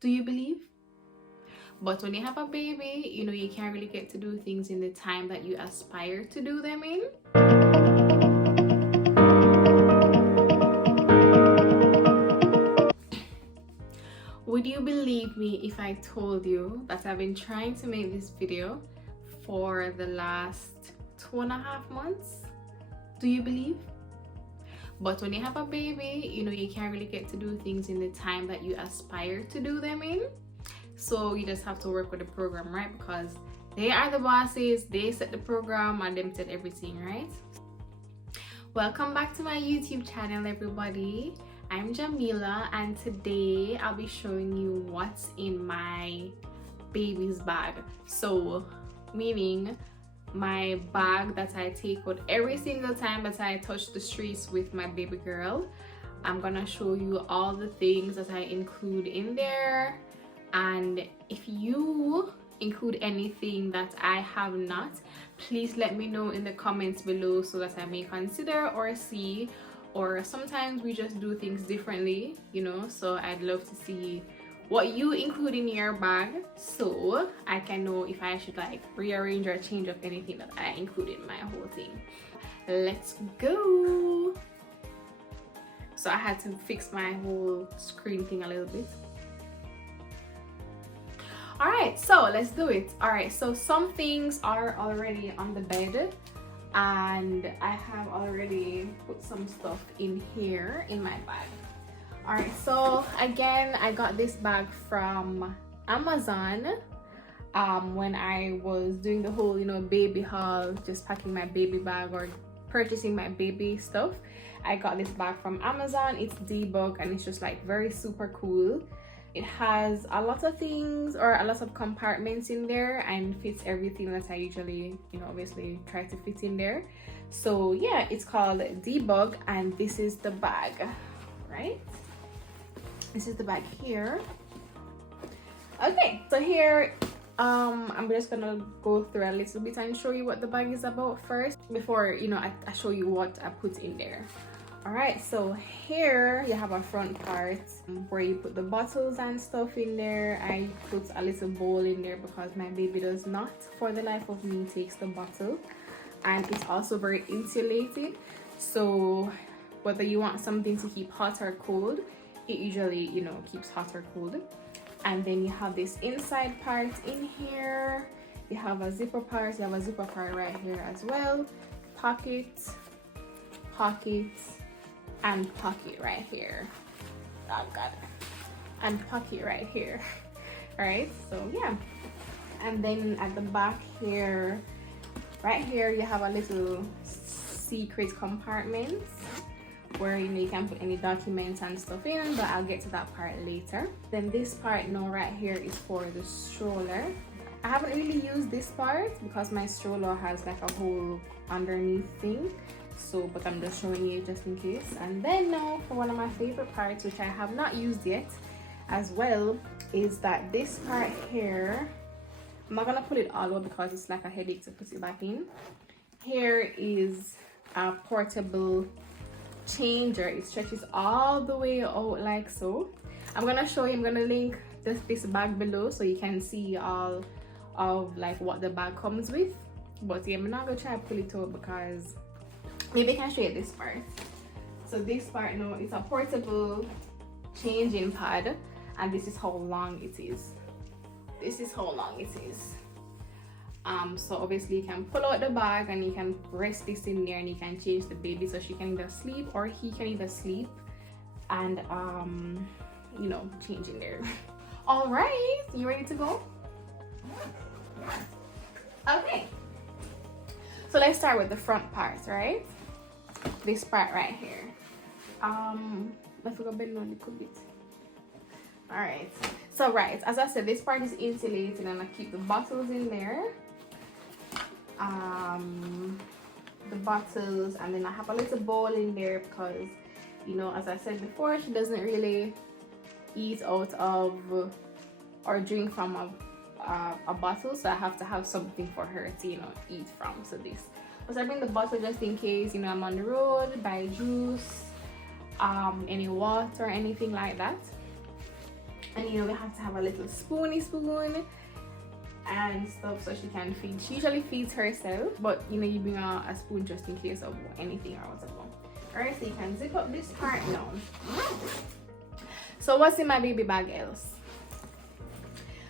Do you believe? But when you have a baby, you know, you can't really get to do things in the time that you aspire to do them in. Would you believe me if I told you that I've been trying to make this video for the last 2.5 months? Do you believe? But when you have a baby, you know, you can't really get to do things in the time that you aspire to do them in. So you just have to work with the program, right? Because they are the bosses, they set the program and them set everything, right? Welcome back to my YouTube channel, everybody. I'm Jamila, and today I'll be showing you what's in my baby's bag. So meaning my bag that I take out every single time that I touch the streets with my baby girl. I'm gonna show you all the things that I include in there, and if you include anything that I have not, please let me know in the comments below so that I may consider or see. Or sometimes we just do things differently, you know, so I'd love to see what you include in your bag so I can know if I should like rearrange or change up anything that I include in my whole thing. Let's go. So I had to fix my whole screen thing a little bit. All right, so let's do it. All right, so some things are already on the bed and I have already put some stuff in here in my bag. All right, so again, I got this bag from Amazon when I was doing the whole, you know, baby haul, just packing my baby bag or purchasing my baby stuff. I got this bag from Amazon. It's debug and it's just like very super cool. It has a lot of things or a lot of compartments in there and fits everything that I usually, you know, obviously try to fit in there. So yeah, it's called Debug and this is the bag, right? This is the bag here. Okay, so here I'm just gonna go through a little bit and show you what the bag is about first before, you know, I show you what I put in there. All right, so here you have a front part where you put the bottles and stuff in there. I put a little bowl in there because my baby does not, for the life of me, takes the bottle. And it's also very insulated, so whether you want something to keep hot or cold, it usually, you know, keeps hot or cold. And then you have this inside part in here. You have a zipper part. You have a zipper part right here as well. Pockets, pockets, and pocket right here. Oh god. And pocket right here. All right, so yeah. And then at the back here, right here, you have a little secret compartment where, you know, you can put any documents and stuff in, but I'll get to that part later. Then this part now right here is for the stroller. I haven't really used this part because my stroller has like a whole underneath thing, so but I'm just showing you just in case. And then now for one of my favorite parts, which I have not used yet as well, is that this part here, I'm not gonna put it all out because it's like a headache to put it back in. Here is a portable changer. It stretches all the way out like so. I'm gonna show you, I'm gonna link this bag below so you can see all of like what the bag comes with. But yeah, I'm not gonna try to pull it out because maybe I can show you this part. So this part now, it's a portable changing pad, and this is how long it is. This is how long it is. So obviously you can pull out the bag and you can rest this in there and you can change the baby so she can either sleep or he can either sleep and you know, change in there. All right, you ready to go? Okay, so let's start with the front part, right? This part right here. I forgot bend on a little bit. All right, so right, as I said, this part is insulated and I keep the bottles in there. The bottles, and then I have a little bowl in there because, you know, as I said before, she doesn't really eat out of or drink from a bottle, so I have to have something for her to, you know, eat from. So this, so I bring the bottle just in case, you know, I'm on the road, buy juice, any water, anything like that. And you know, we have to have a little spoon and stuff so she can feed. She usually feeds herself, but you know, you bring a spoon just in case of anything or whatever. Alright, so you can zip up this part now. So what's in my baby bag else?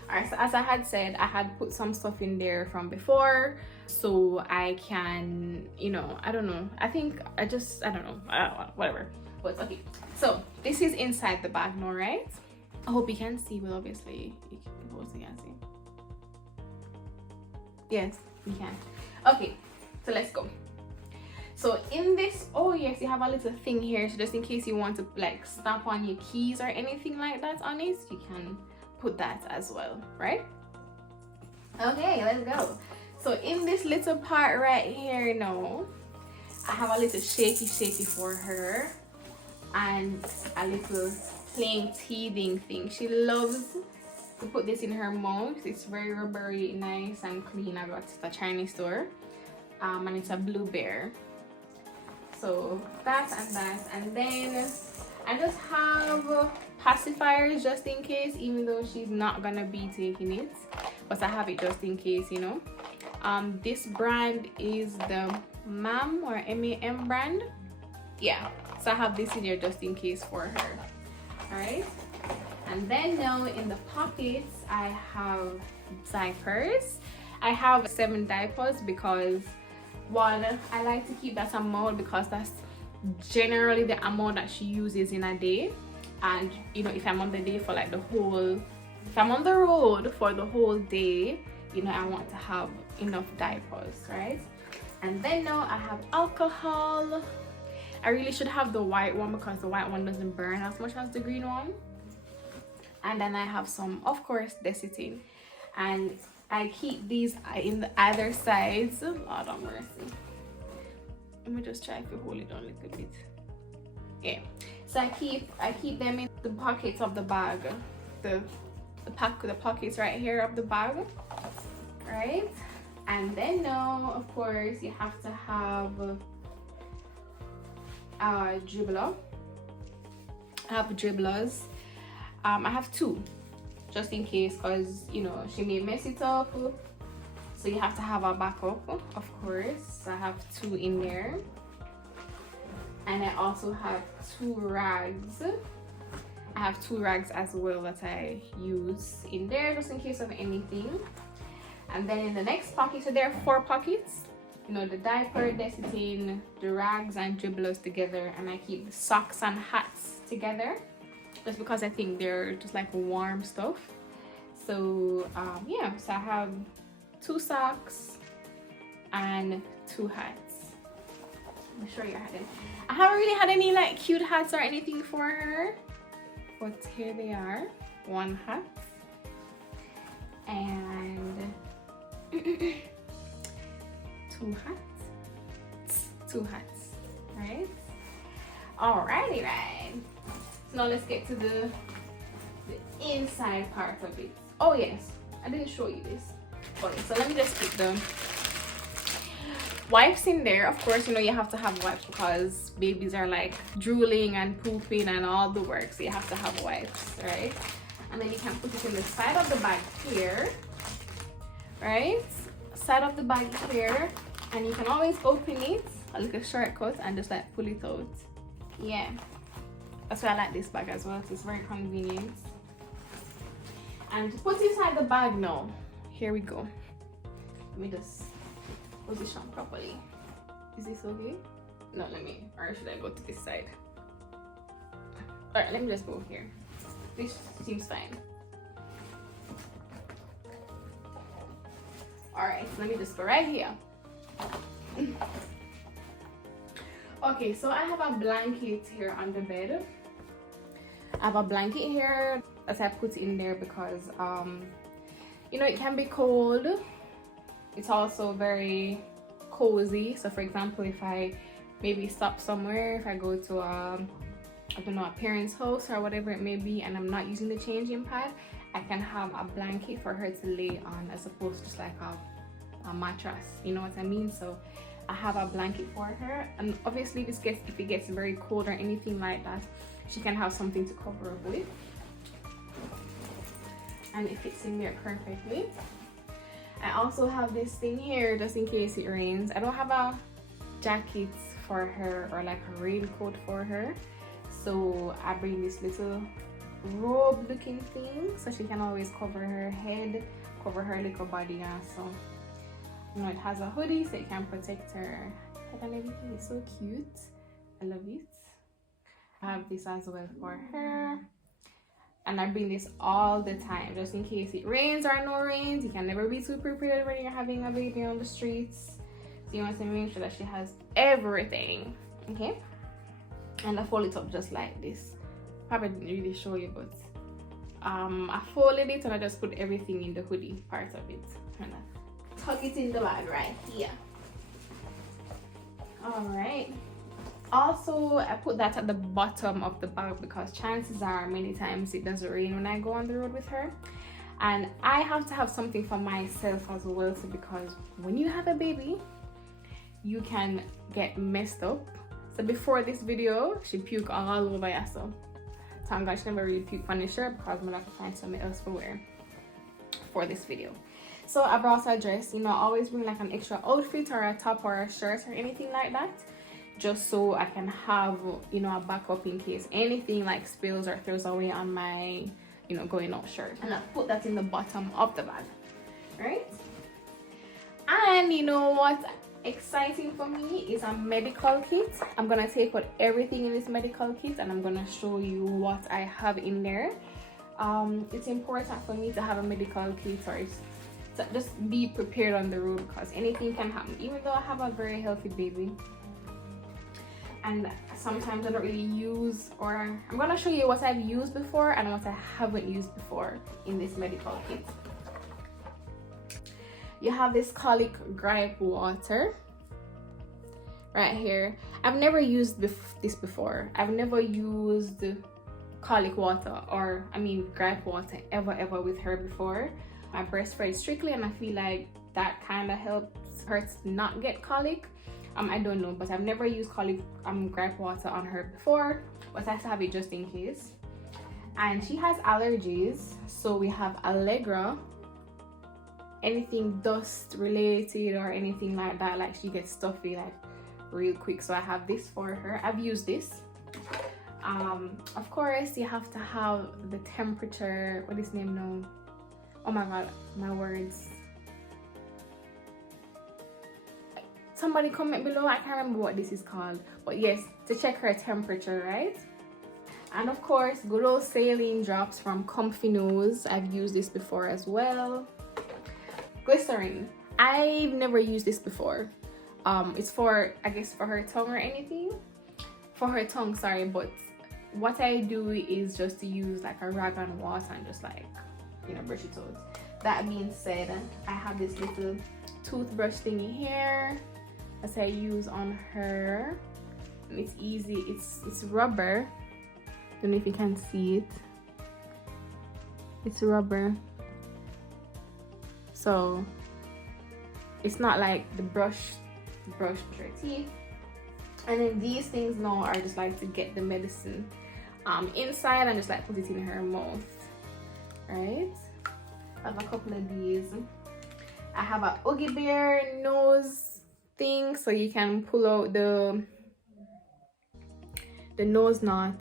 Alright, so as I had said, I had put some stuff in there from before, so I can, you know, I don't know, I think I don't know, whatever, but okay. So this is inside the bag now, right? I hope you can see. Well, obviously you can see. Yes, you can. Okay, so let's go. So in this, oh yes, you have a little thing here, so just in case you want to like stamp on your keys or anything like that on it, you can put that as well, right? Okay, let's go. So in this little part right here now, I have a little shaky for her and a little plain teething thing. She loves to put this in her mouth. It's very nice and clean. I got it at the Chinese store, and it's a blue bear. So that and that, and then I just have pacifiers just in case, even though she's not gonna be taking it, but I have it just in case, you know. This brand is the MAM or MAM brand. Yeah, so I have this in here just in case for her. All right, and then now in the pockets I have diapers. I have 7 diapers because one, I like to keep that amount because that's generally the amount that she uses in a day. And you know, if I'm on the day for like if I'm on the road for the whole day, you know, I want to have enough diapers, right? And then now I have alcohol. I really should have the white one because the white one doesn't burn as much as the green one. And then I have some, of course, Desitin, and I keep these in the other sides. Lord have mercy. Let me just try to hold it down a little bit. Yeah, so I keep them in the pockets of the bag, the pockets right here of the bag, right? And then now, of course, you have to have a dribbler. I have dribblers. I have 2 just in case, because you know, she may mess it up, so you have to have a backup, of course. So I have 2 in there. And I also have 2 rags. I have 2 rags as well that I use in there just in case of anything. And then in the next pocket, so there are 4 pockets, you know, the diaper, Desitin, the rags and dribblers together, and I keep the socks and hats together just because I think they're just like warm stuff. So yeah, so I have 2 socks and 2 hats. Let me show you how I haven't really had any like cute hats or anything for her, but here they are. 1 hat and 2 hats, right? Alrighty then. So now let's get to the inside part of it. Oh yes, I didn't show you this. Okay, so let me just put the wipes in there. Of course, you know, you have to have wipes because babies are like drooling and pooping and all the work, so you have to have wipes, right? And then you can put it in the side of the bag here, right? Side of the bag here, and you can always open it, a little shortcut, and just like pull it out. Yeah, that's why I like this bag as well. It's very convenient. And to put inside the bag now, here we go. Let me just position properly. Is this okay? No, or should I go to this side? All right, let me just go here. This seems fine. All right, so let me just go right here. Okay, so I have a blanket here on the bed. I have a blanket here that I put in there because you know, it can be cold. It's also very cozy. So for example, if I maybe stop somewhere, if I go to I don't know, a parent's house or whatever it may be, and I'm not using the changing pad, I can have a blanket for her to lay on as opposed to just like a mattress, you know what I mean? So I have a blanket for her, and obviously if it gets very cold or anything like that, she can have something to cover up with. and it fits in there perfectly. I also have this thing here just in case it rains. I don't have a jacket for her or like a raincoat for her, so I bring this little robe looking thing so she can always cover her head, cover her little body also. You know, it has a hoodie so it can protect her head and everything. It's so cute. I love it. I have this as well for her, and I bring this all the time just in case it rains or no rains. You can never be too prepared when you're having a baby on the streets, so you want to make sure that she has everything. Okay, and I fold it up just like this. Probably didn't really show you, but I folded it and I just put everything in the hoodie part of it and I tuck it in the bag right here. All right, also I put that at the bottom of the bag because chances are many times it doesn't rain when I go on the road with her, and I have to have something for myself as well, so because when you have a baby you can get messed up. So before this video she puked all over yourself. Thank God she never really puked on the shirt because I'm gonna have to find something else to wear for this video. So I brought a dress. You know, I always bring like an extra outfit or a top or a shirt or anything like that, just so I can have, you know, a backup in case anything like spills or throws away on my, you know, going out shirt. And I put that in the bottom of the bag, right? And you know what exciting for me is a medical kit. I'm gonna take out everything in this medical kit and I'm gonna show you what I have in there. It's important for me to have a medical kit, or to just be prepared on the road because anything can happen, even though I have a very healthy baby. And sometimes I don't really use, or I'm gonna show you what I've used before and what I haven't used before in this medical kit. You have this colic gripe water right here. I've never used this before. I've never used colic water, or I mean gripe water, ever with her before. I breastfed strictly and I feel like that kind of helps her to not get colic. I don't know, but I've never used colic gripe water on her before, but I have to have it just in case. And she has allergies, so we have Allegra. Anything dust related or anything like that, like she gets stuffy like real quick, so I have this for her. I've used this. Of course you have to have the temperature, what is name now, oh my god, my words, somebody comment below, I can't remember what this is called, but yes, to check her temperature, right? And of course good old saline drops from Comfy Nose. I've used this before as well. Glycerin, I've never used this before. It's for, I guess, for her tongue or anything, for her tongue, sorry, but what I do is just to use like a rag and water and just like, you know, brush it out. That being said, I have this little toothbrush thingy here that I use on her, and it's easy. It's rubber. Don't know if you can see it. It's rubber, so it's not like the brush your teeth. And then these things now are just like to get the medicine inside and just like put it in her mouth, right? I have a couple of these. I have a Oogie Bear nose thing, so you can pull out the nose knot,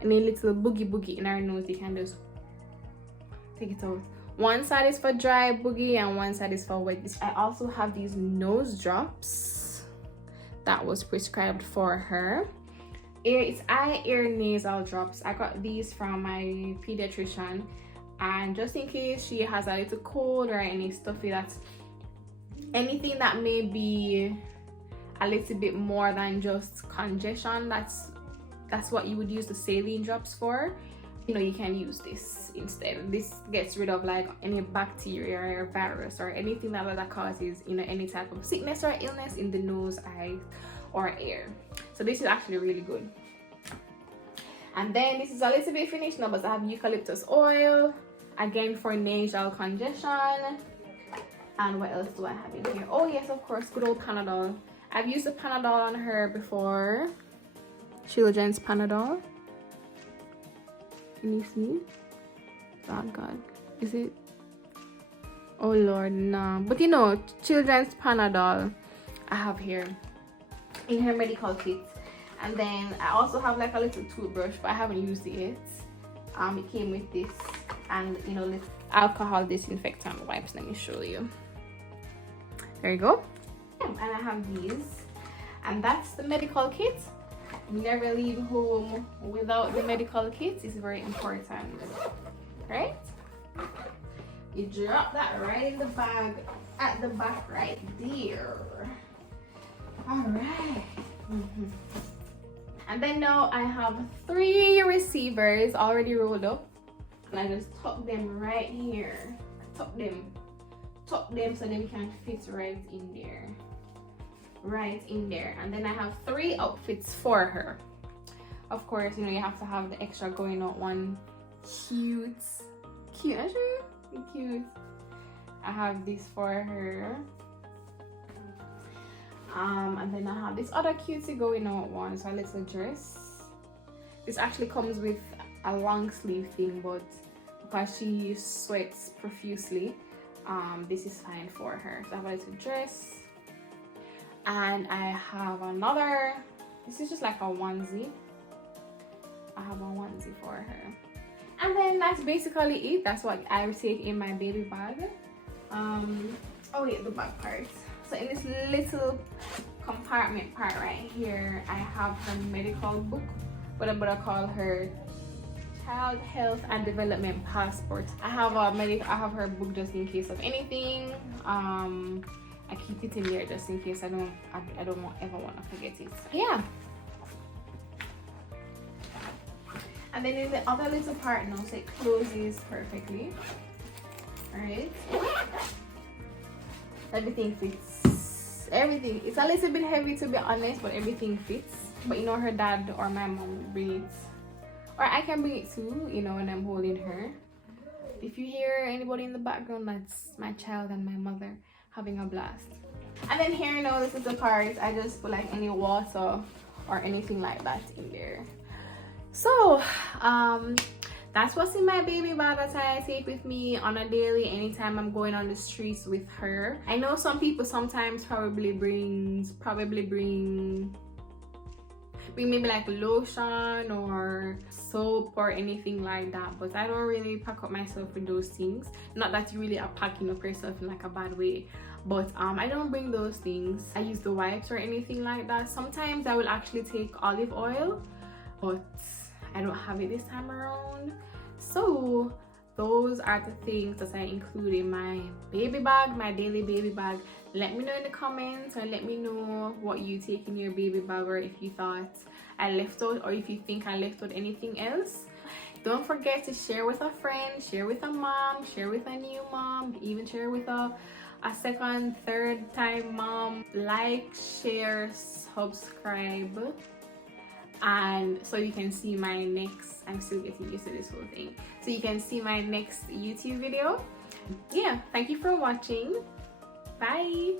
and a little boogie in our nose, you can just take it out. One side is for dry boogie and one side is for wet. I also have these nose drops that was prescribed for her. It's eye, ear, nasal drops. I got these from my pediatrician, and just in case she has a little cold or any stuffy, that's anything that may be a little bit more than just congestion, that's what you would use the saline drops for. You know, you can use this instead. This gets rid of like any bacteria or virus or anything that causes, you know, any type of sickness or illness in the nose, eye, or ear. So this is actually really good. And then this is a little bit finished now, but I have eucalyptus oil, again for nasal congestion. And what else do I have in here? Oh yes, of course, good old Panadol. I've used the Panadol on her before. Children's Panadol. Can you see? Oh God, is it? Oh Lord, no. But you know, children's Panadol I have here in her medical kit. And then I also have like a little toothbrush, but I haven't used it yet. It came with this, and you know, little alcohol disinfectant wipes. Let me show you. There you go. And I have these, and that's the medical kit. Never leave home without the medical kit. It's very important, right? You drop that right in the bag at the back right there. All right. And then now I have 3 receivers already rolled up, and I just tuck them right here. Tuck them so they can fit right in there. Right in there. And then I have 3 outfits for her. Of course, you know, you have to have the extra going out one. Cute. Cute. I have this for her. And then I have this other cutesy going out one, so a little dress. This actually comes with a long sleeve thing, but because she sweats profusely, this is fine for her. So I have a little dress, and I have another. This is just like a onesie. I have a onesie for her, and then that's basically it. That's what I would take in my baby bag. Oh yeah, the back part. So in this little compartment part right here, I have her medical book, what I'm gonna call her child health and development passport. I have her book just in case of anything. I keep it in there just in case I don't ever want to forget it. Yeah. And then in the other little part now, so it closes perfectly. Alright. Everything fits. Everything. It's a little bit heavy to be honest, but everything fits. But you know, her dad or my mom will bring it. Or I can bring it too, you know, when I'm holding her. If you hear anybody in the background, that's my child and my mother having a blast. And then here, you know, this is the part. I just put like any water or anything like that in there. So, that's what's in my baby bag that I take with me on a daily anytime I'm going on the streets with her. I know some people sometimes probably bring maybe like lotion or soap or anything like that, but I don't really pack up myself with those things. Not that you really are packing up yourself in like a bad way, but I don't bring those things. I use the wipes or anything like that. Sometimes I will actually take olive oil, but I don't have it this time around. So those are the things that I include in my baby bag, my daily baby bag. Let me know in the comments, or let me know what you take in your baby bag, or if you thought I left out, or if you think I left out anything else. Don't forget to share with a friend, share with a mom, share with a new mom, even share with a second, third time mom. Like, share, subscribe. And so you can see my next, I'm still getting used to this whole thing, so you can see my next YouTube video. Yeah, thank you for watching. Bye.